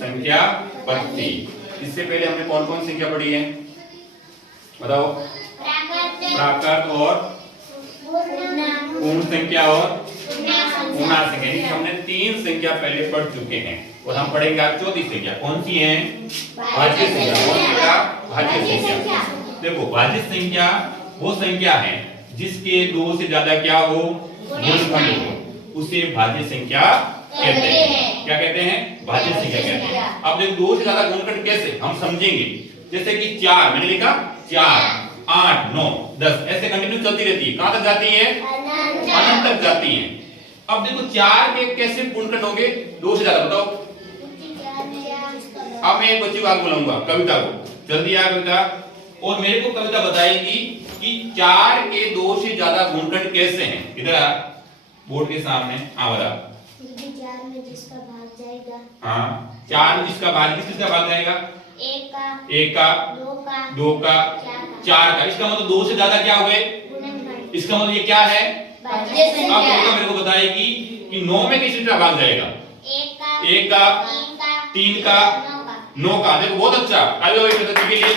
संख्या पत्ती। इससे पहले हमने कौन कौन संख्या पढ़ी है बताओ? प्राकृत और पूर्ण संख्या और पूर्णांक संख्या। हमने 3 संख्या पहले पढ़ चुके हैं और हम पढ़ेंगे आज चौथी संख्या। कौन सी है? भाज्य संख्या। कौन सी? भाज्य संख्या। देखो भाज्य संख्या वो संख्या है जिसके 2 से ज्यादा क्या हो? गुणनखंड हो, उसे भाज्य संख्या कहते हैं। क्या कहते हैं? भाज्य संख्या कहते हैं। अब देखो 2 से ज्यादा गुणनखंड कैसे हम समझेंगे। जैसे कि 4 मैंने लिखा 4, 8, 9, 10 ऐसे कंटिन्यू चलती रहती है। कहां तक जाती है? अनंत तक जाती है। अब देखो 4 के कैसे गुणनखंड होंगे 2 से ज्यादा? बताओ। अब मैं एक बच्ची बात बोलूंगा कविता को, जल्दी आ कविता, और मेरे को कविता बताएगी कि 4 के 2 से ज्यादा गुणनखंड कैसे हैं। इधर बोर्ड के सामने आ बता। 4 में जिसका भाग जाएगा। हाँ 4 में जिसका भाग किसका भाग जाएगा? 1 का 2 का 4 का। इसका मतलब 2 से ज्यादा क्या हो गए? इसका मतलब ये क्या है? भाज्य संख्या। अब कविता मेरे को बताएगी कि 9 में किसका भाग जाएगा? 1 का 3 का 9 का। देखो बहुत अच्छा, आइए के लिए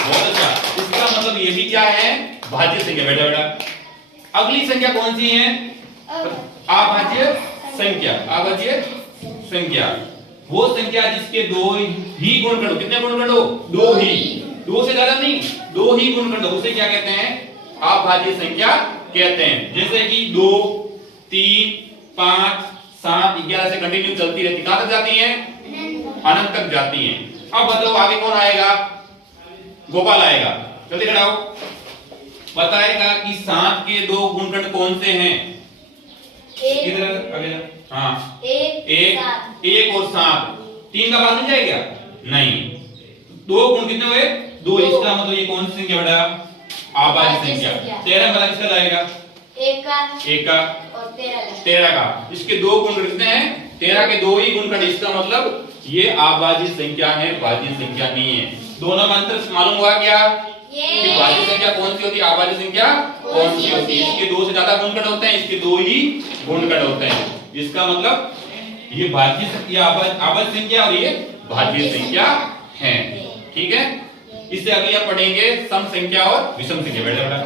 बहुत अच्छा। इसका मतलब ये भी क्या है? भाज्य संख्या। बेटा बेटा अगली संख्या कौन सी है? अभाज्य संख्या। अभाज्य संख्या वो संख्या जिसके 2 ही गुणनखंड हो। कितने गुणनखंड हो? 2 ही। 2 से ज्यादा नहीं, 2 ही गुणनखंड हो, उसे क्या कहते हैं? अभाज्य संख्या कहते हैं। जैसे कि 2, 3, 5, 7, 11 से कंटिन्यू चलती रहती। कहां तक जाती है? अनंत तक जाती है। अब बताओ आगे कौन आएगा? गोपाल आएगा, जल्दी खड़ाओ। बताएगा कि 7 के 2 गुणनखंड कौन से हैं? इधर आगे। हाँ 1 और 7। 3 का भाग नहीं जाएगा? नहीं। 2 गुण कितने हुए? 2। इसका मतलब ये कौन सी संख्या बेटा? अभाज्य संख्या। 13 वाला किसका जाएगा? 1 का और 13 का। इसके 2 गुण कितने हैं? 13 के 2 ही गुणनखंड। इसका मतलब ये अभाज्य संख्या है, भाज्य संख्या नहीं है। दोनों में अंतर मालूम हुआ क्या? कि भाज्य संख्या कौन सी होती है, अभाज्य संख्या कौन सी होती है? इसके 2 से ज्यादा गुणनखंड होते हैं, इसके 2 ही गुणनखंड होते हैं। इसका मतलब ये भाज्य संख्या, अभाज्य संख्या और ये भाज्य संख्या है। ठीक है। इससे अगली हम पढ़ेंगे सम संख्या और विषम संख्या। बेटा बेटा